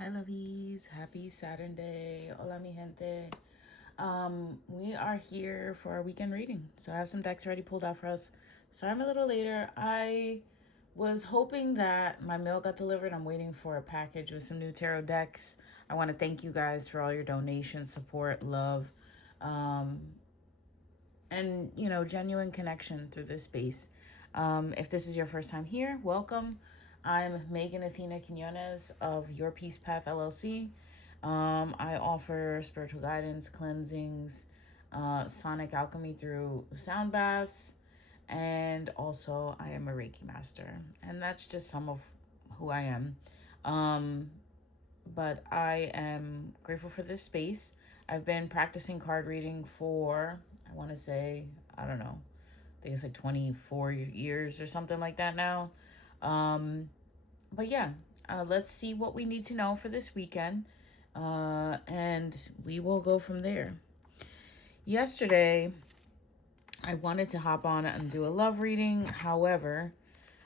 Hi, lovies. Happy Saturday. Hola, mi gente. We are here for our weekend reading. So I have some decks already pulled out for us. Sorry I'm a little later. I was hoping that my mail got delivered. I'm waiting for a package with some new tarot decks. I want to thank you guys for all your donations, support, love, um, and, genuine connection through this space. If this is your first time here, welcome. I'm Megan Athena Quinones of Your Peace Path LLC. I offer spiritual guidance, cleansings, sonic alchemy through sound baths, and also I am a Reiki master. And that's just some of who I am. But I am grateful for this space. I've been practicing card reading for, I want to say, I don't know, I think it's like 24 years or something like that now. But yeah, let's see what we need to know for this weekend. And we will go from there. Yesterday, I wanted to hop on and do a love reading. However,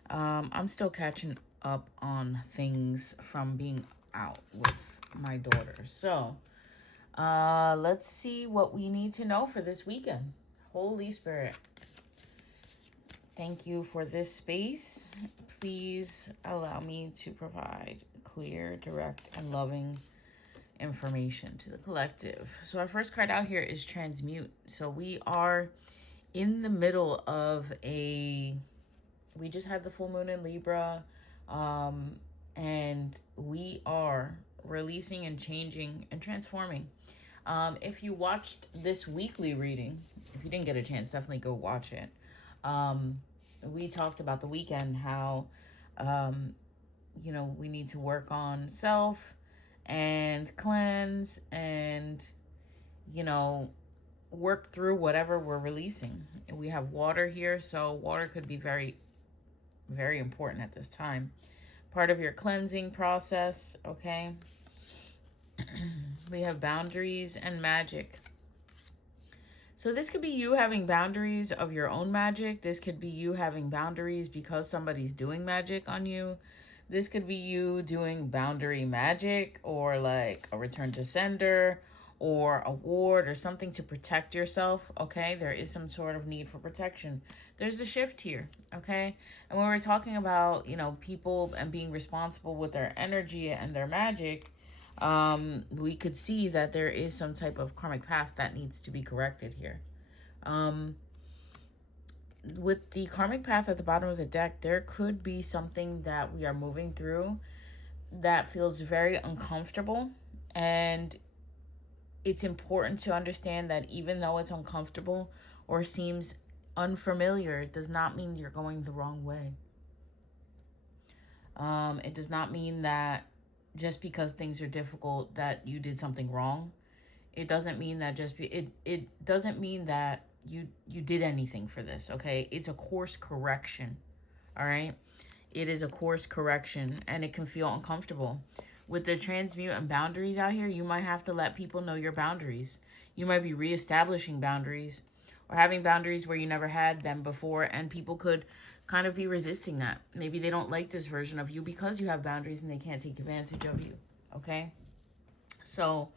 I'm still catching up on things from being out with my daughter. So, let's see what we need to know for this weekend. Holy Spirit, thank you for this space. Please allow me to provide clear, direct, and loving information to the collective. So our first card out here is Transmute. So we are in the middle of we just had the full moon in Libra, and we are releasing and changing and transforming. If you watched this weekly reading, if you didn't get a chance, definitely go watch it. We talked about the weekend, how, we need to work on self and cleanse and, work through whatever we're releasing. We have water here, so water could be very, very important at this time. Part of your cleansing process, okay? We have boundaries and magic. So this could be you having boundaries of your own magic. This could be you having boundaries because somebody's doing magic on you. This could be you doing boundary magic, or like a return to sender or a ward or something to protect yourself, okay? There is some sort of need for protection. There's a shift here, okay? And when we're talking about, people and being responsible with their energy and their magic, we could see that there is some type of karmic path that needs to be corrected here. With the karmic path at the bottom of the deck, there could be something that we are moving through that feels very uncomfortable. And it's important to understand that even though it's uncomfortable or seems unfamiliar, it does not mean you're going the wrong way. It does not mean that just because things are difficult that you did something wrong. It doesn't mean that it doesn't mean that you did anything for this, okay? It's a course correction. All right? It is a course correction, and it can feel uncomfortable. With the transmute and boundaries out here, you might have to let people know your boundaries. You might be reestablishing boundaries or having boundaries where you never had them before, and people could kind of be resisting that. Maybe they don't like this version of you because you have boundaries and they can't take advantage of you, okay? So,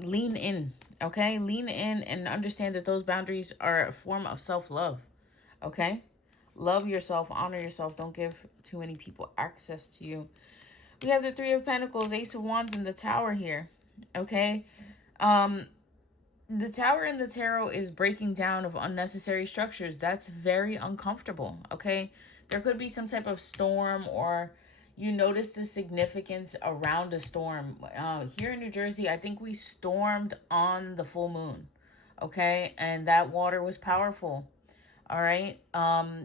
lean in, okay? Lean in and understand that those boundaries are a form of self-love, okay? Love yourself, honor yourself. Don't give too many people access to you. We have the Three of Pentacles, Ace of Wands, and the Tower here, okay? The Tower in the tarot is breaking down of unnecessary structures. That's very uncomfortable, okay? There could be some type of storm, or you notice the significance around a storm. Here in New Jersey, I think we stormed on the full moon, okay? And that water was powerful, all right?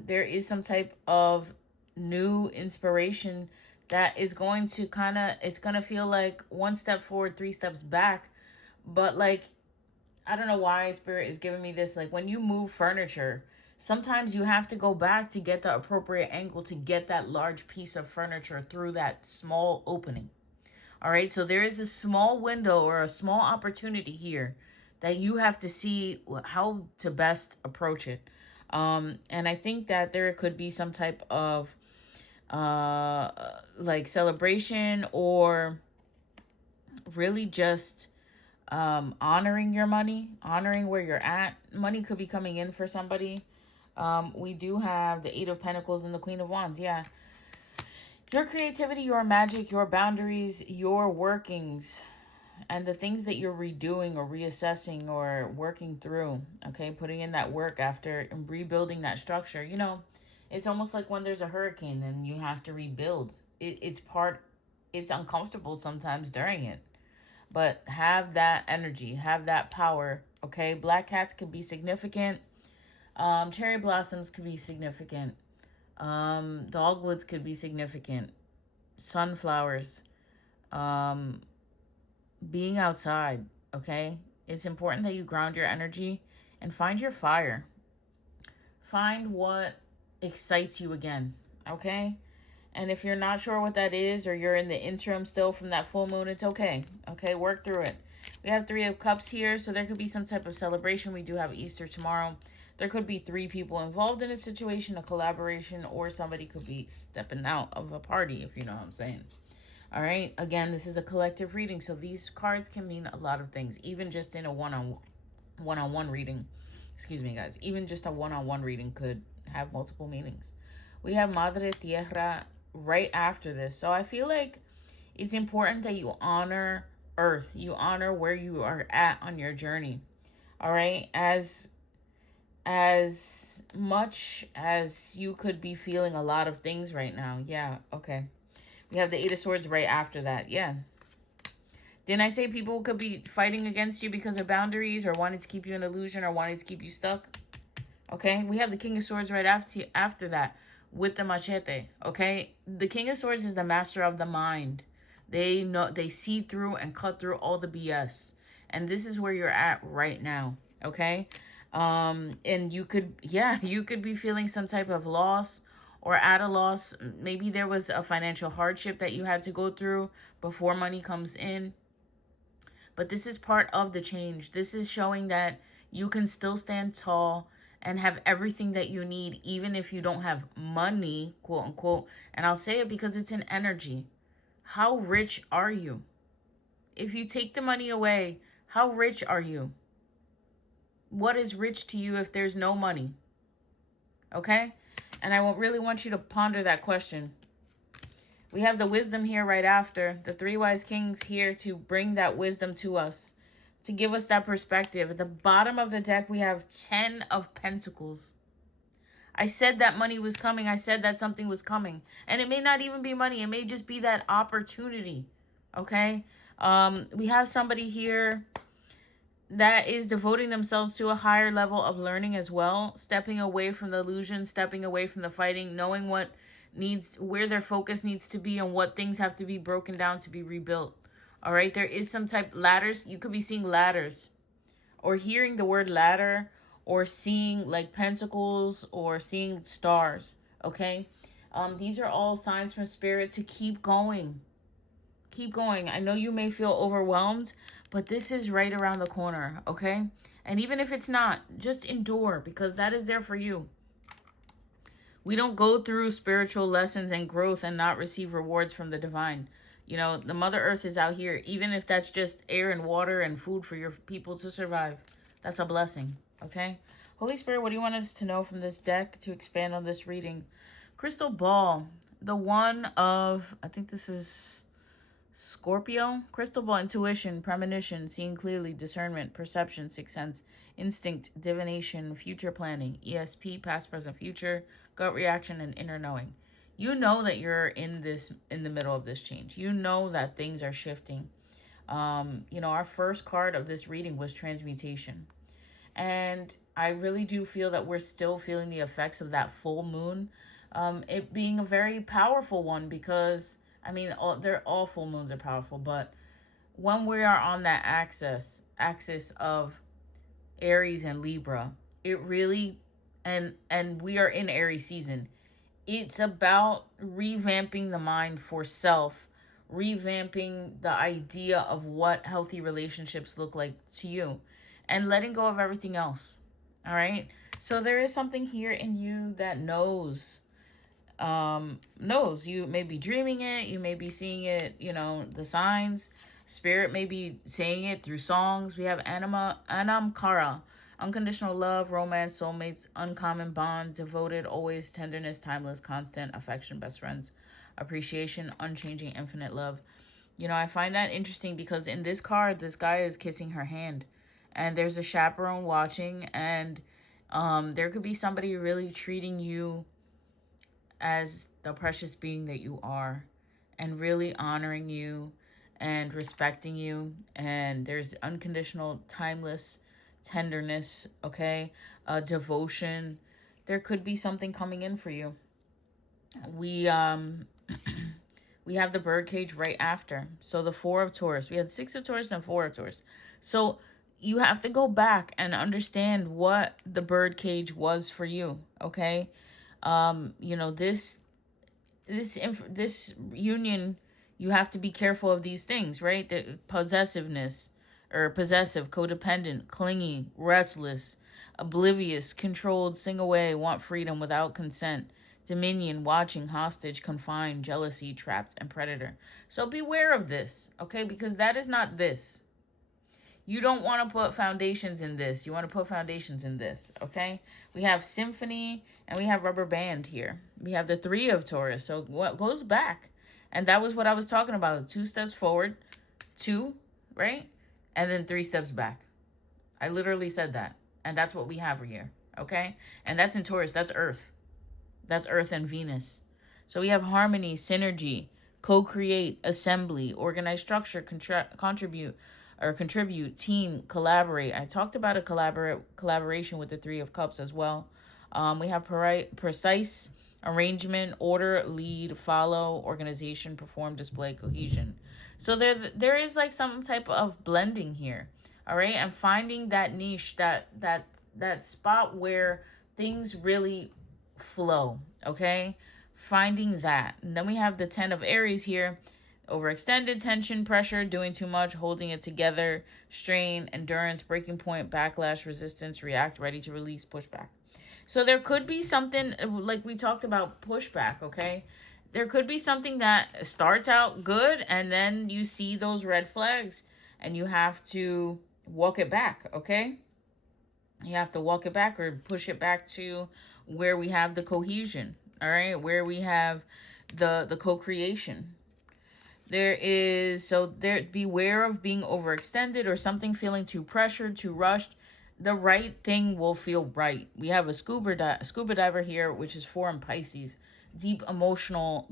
There is some type of new inspiration that is going to it's going to feel like one step forward, three steps back. But like, I don't know why Spirit is giving me this. Like, when you move furniture, sometimes you have to go back to get the appropriate angle to get that large piece of furniture through that small opening. All right, so there is a small window or a small opportunity here that you have to see how to best approach it. And I think that there could be some type of like celebration, or really just honoring your money, honoring where you're at. Money could be coming in for somebody. We do have the Eight of Pentacles and the Queen of Wands. Yeah. Your creativity, your magic, your boundaries, your workings, and the things that you're redoing or reassessing or working through. Okay. Putting in that work after and rebuilding that structure. You know, it's almost like when there's a hurricane and you have to rebuild. It's uncomfortable sometimes during it. But have that energy, have that power. Okay. Black cats could be significant. Cherry blossoms could be significant. Dogwoods could be significant. Sunflowers. Um, being outside. Okay. It's important that you ground your energy and find your fire. Find what excites you again. Okay. And if you're not sure what that is, or you're in the interim still from that full moon, it's okay. Okay, work through it. We have Three of Cups here, so there could be some type of celebration. We do have Easter tomorrow. There could be 3 people involved in a situation, a collaboration, or somebody could be stepping out of a party, if you know what I'm saying. All right, again, this is a collective reading, so these cards can mean a lot of things, even just in a one-on-one reading. Excuse me, guys. Even just a one-on-one reading could have multiple meanings. We have Madre Tierra right after this. So I feel like it's important that you honor Earth. You honor where you are at on your journey. All right? As much as you could be feeling a lot of things right now. Yeah, okay. We have the Eight of Swords right after that. Yeah. Didn't I say people could be fighting against you because of boundaries, or wanting to keep you in illusion, or wanting to keep you stuck? Okay, we have the King of Swords right after that with the machete. Okay, the King of Swords is the master of the mind. They see through and cut through all the BS, and this is where you're at right now. Okay, and you could be feeling some type of loss or at a loss. Maybe there was a financial hardship that you had to go through before money comes in. But this is part of the change. This is showing that you can still stand tall and have everything that you need, even if you don't have money, quote unquote. And I'll say it because it's an energy. How rich are you? If you take the money away, how rich are you? What is rich to you if there's no money? Okay? And I really want you to ponder that question. We have the wisdom here right after. The 3 wise kings here to bring that wisdom to us, to give us that perspective. At the bottom of the deck, we have 10 of Pentacles. I said that money was coming. I said that something was coming. And it may not even be money. It may just be that opportunity. Okay? We have somebody here that is devoting themselves to a higher level of learning as well. Stepping away from the illusion, stepping away from the fighting, knowing where their focus needs to be and what things have to be broken down to be rebuilt. All right, there is some type ladders. You could be seeing ladders or hearing the word ladder or seeing like pentacles or seeing stars. Okay, these are all signs from spirit to keep going. Keep going. I know you may feel overwhelmed, but this is right around the corner. Okay, and even if it's not, just endure, because that is there for you. We don't go through spiritual lessons and growth and not receive rewards from the divine. You know, the Mother Earth is out here, even if that's just air and water and food for your people to survive. That's a blessing, okay? Holy Spirit, what do you want us to know from this deck to expand on this reading? Crystal Ball, the one of, I think this is Scorpio. Crystal Ball, intuition, premonition, seeing clearly, discernment, perception, sixth sense, instinct, divination, future planning, ESP, past, present, future, gut reaction, and inner knowing. You know that you're in the middle of this change. You know that things are shifting. You know, our first card of this reading was transmutation. And I really do feel that we're still feeling the effects of that full moon. It being a very powerful one, because, I mean, all full moons are powerful, but when we are on that axis of Aries and Libra, it really, and we are in Aries season, it's about revamping the mind for self, revamping the idea of what healthy relationships look like to you, and letting go of everything else. All right? So there is something here in you that knows knows. You may be dreaming it, you may be seeing it, you know, the signs. Spirit may be saying it through songs. We have Anam Kara, unconditional love, romance, soulmates, uncommon bond, devoted, always, tenderness, timeless, constant, affection, best friends, appreciation, unchanging, infinite love. You know, I find that interesting because in this card, this guy is kissing her hand, and there's a chaperone watching, and there could be somebody really treating you as the precious being that you are, and really honoring you and respecting you. And there's unconditional, timeless tenderness, okay? Devotion. There could be something coming in for you. We we have the birdcage right after. So the Four of Taurus. We had Six of Taurus and Four of Taurus. So you have to go back and understand what the birdcage was for you, okay? You know, this union, you have to be careful of these things, right? The possessiveness, or possessive, codependent, clingy, restless, oblivious, controlled, sing away, want freedom without consent, dominion, watching, hostage, confined, jealousy, trapped, and predator. So beware of this, okay? Because that is not this. You don't want to put foundations in this. You want to put foundations in this, okay? We have symphony and we have rubber band here. We have the Three of Taurus. So what goes back? And that was what I was talking about. 2 steps forward, 2, right? And then 3 steps back. I literally said that. And that's what we have here, okay? And that's in Taurus. That's Earth. That's Earth and Venus. So we have harmony, synergy, co-create, assembly, organize structure, contribute, team, collaborate. I talked about a collaboration with the Three of Cups as well. We have precise, arrangement, order, lead, follow, organization, perform, display, cohesion. So there is like some type of blending here. All right, and finding that niche, that spot where things really flow, okay? Finding that. And then we have the 10 of Aries here. Overextended, tension, pressure, doing too much, holding it together, strain, endurance, breaking point, backlash, resistance, react, ready to release, pushback. So there could be something, like we talked about, pushback, okay? There could be something that starts out good, and then you see those red flags, and you have to walk it back, okay? You have to walk it back or push it back to where we have the cohesion, all right? Where we have the co-creation. Beware of being overextended or something feeling too pressured, too rushed. The right thing will feel right. We have a scuba diver here, which is 4 in Pisces. Deep emotional,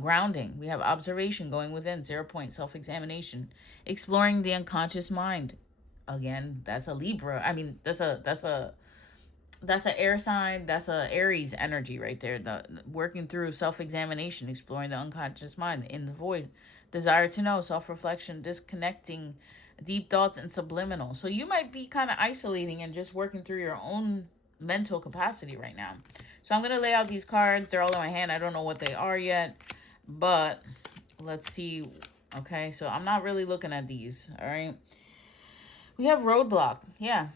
grounding. We have observation, going within, 0 point, self-examination. Exploring the unconscious mind. Again, that's a Libra. I mean, that's a air sign. That's a Aries energy right there. The working through self-examination, exploring the unconscious mind, in the void, desire to know, self-reflection, disconnecting, deep thoughts, and subliminal. So you might be kind of isolating and just working through your own mental capacity right now. So I'm going to lay out these cards. They're all in my hand. I don't know what they are yet, but let's see. Okay, so I'm not really looking at these. All right. We have roadblock. Yeah.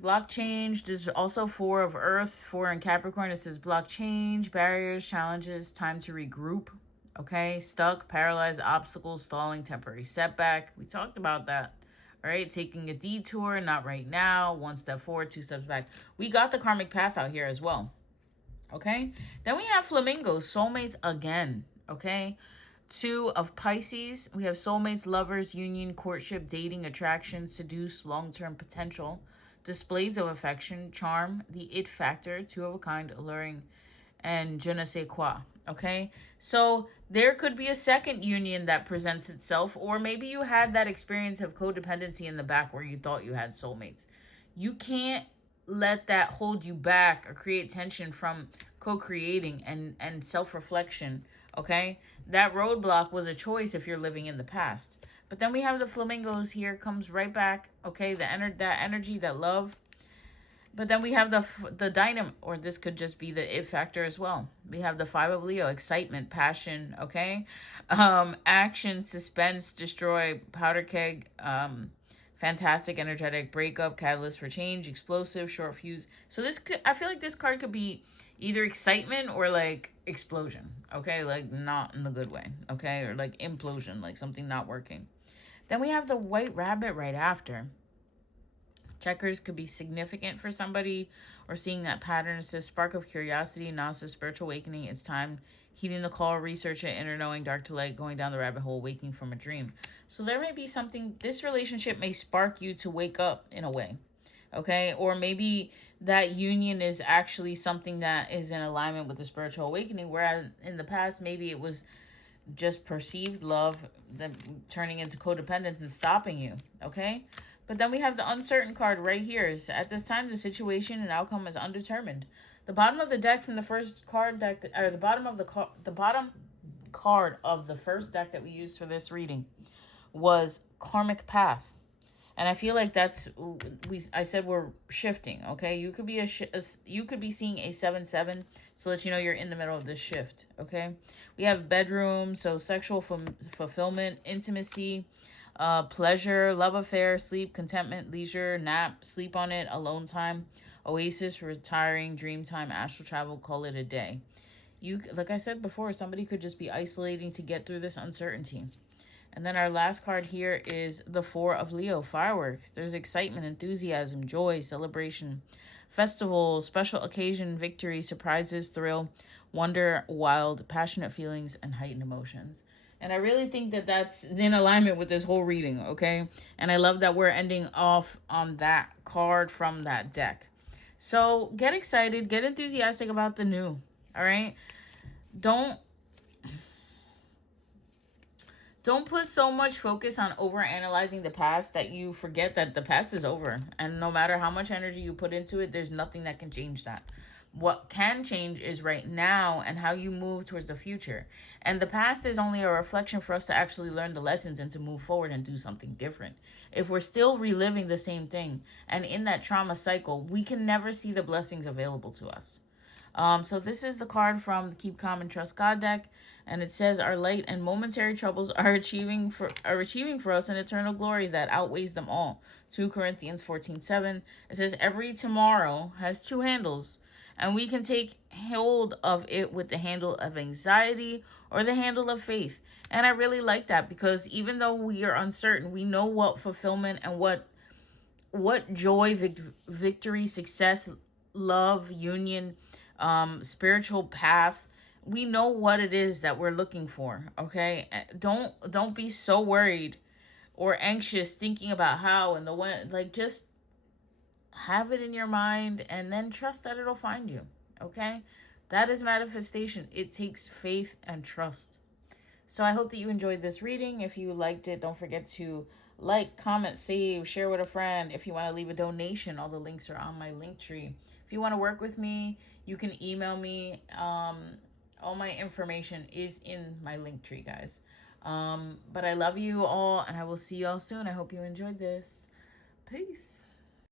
Block change. There's also 4 of Earth, 4 in Capricorn. It says block change, barriers, challenges, time to regroup. Okay, stuck, paralyzed, obstacles, stalling, temporary setback. We talked about that. All right, taking a detour, not right now. 1 step forward, 2 steps back. We got the karmic path out here as well. Okay, then we have flamingos, soulmates again. Okay, 2 of Pisces. We have soulmates, lovers, union, courtship, dating, attraction, seduce, long-term potential. Displays of affection, charm, the it factor, 2 of a kind, alluring, and je ne sais quoi, okay? So there could be a second union that presents itself, or maybe you had that experience of codependency in the back where you thought you had soulmates. You can't let that hold you back or create tension from co-creating and self-reflection, okay? That roadblock was a choice if you're living in the past. But then we have the flamingos here, comes right back, okay? That energy, that love. But then we have the dynamo, or this could just be the it factor as well. We have the 5 of Leo, excitement, passion, okay? Action, suspense, destroy, powder keg, fantastic, energetic, breakup, catalyst for change, explosive, short fuse. So I feel like this card could be either excitement or like explosion, okay? Like not in the good way, okay? Or like implosion, like something not working. Then we have the White Rabbit right after. Checkers could be significant for somebody, or seeing that pattern. It says spark of curiosity, now says spiritual awakening. It's time. Heeding the call, research it, inner knowing, dark to light, going down the rabbit hole, waking from a dream. So there may be something, this relationship may spark you to wake up in a way, okay? Or maybe that union is actually something that is in alignment with the spiritual awakening, whereas in the past, maybe it was just perceived love, then turning into codependence and stopping you, okay? But then we have the uncertain card right here. At this time, the situation and outcome is undetermined. The bottom of the deck from the first card deck, or the bottom card of the first deck that we used for this reading was Karmic Path. And I feel like that's, I said we're shifting, okay? You could be you could be seeing a 7-7 to let you know you're in the middle of this shift, okay? We have bedroom, so sexual fulfillment, intimacy, pleasure, love affair, sleep, contentment, leisure, nap, sleep on it, alone time, oasis, retiring, dream time, astral travel, call it a day. Like I said before, somebody could just be isolating to get through this uncertainty. And then our last card here is the Four of Leo, fireworks. There's excitement, enthusiasm, joy, celebration, festival, special occasion, victory, surprises, thrill, wonder, wild, passionate feelings, and heightened emotions. And I really think that that's in alignment with this whole reading, okay? And I love that we're ending off on that card from that deck. So get excited, get enthusiastic about the new, all right? Don't put so much focus on overanalyzing the past that you forget that the past is over. And no matter how much energy you put into it, there's nothing that can change that. What can change is right now and how you move towards the future. And the past is only a reflection for us to actually learn the lessons and to move forward and do something different. If we're still reliving the same thing and in that trauma cycle, we can never see the blessings available to us. So this is the card from the Keep Calm and Trust God deck. And it says our light and momentary troubles are achieving for us an eternal glory that outweighs them all. 2 Corinthians 14:7. It says every tomorrow has 2 handles, and we can take hold of it with the handle of anxiety or the handle of faith. And I really like that, because even though we are uncertain, we know what fulfillment and what joy, victory, success, love, union, spiritual path, we know what it is that we're looking for, okay? Don't be so worried or anxious thinking about how and the when. Like, just have it in your mind and then trust that it'll find you, okay? That is manifestation. It takes faith and trust. So I hope that you enjoyed this reading. If you liked it, don't forget to like, comment, save, share with a friend. If you want to leave a donation, all the links are on my Linktree. If you want to work with me, you can email me. All my information is in my Linktree, guys. But I love you all, and I will see you all soon. I hope you enjoyed this. Peace.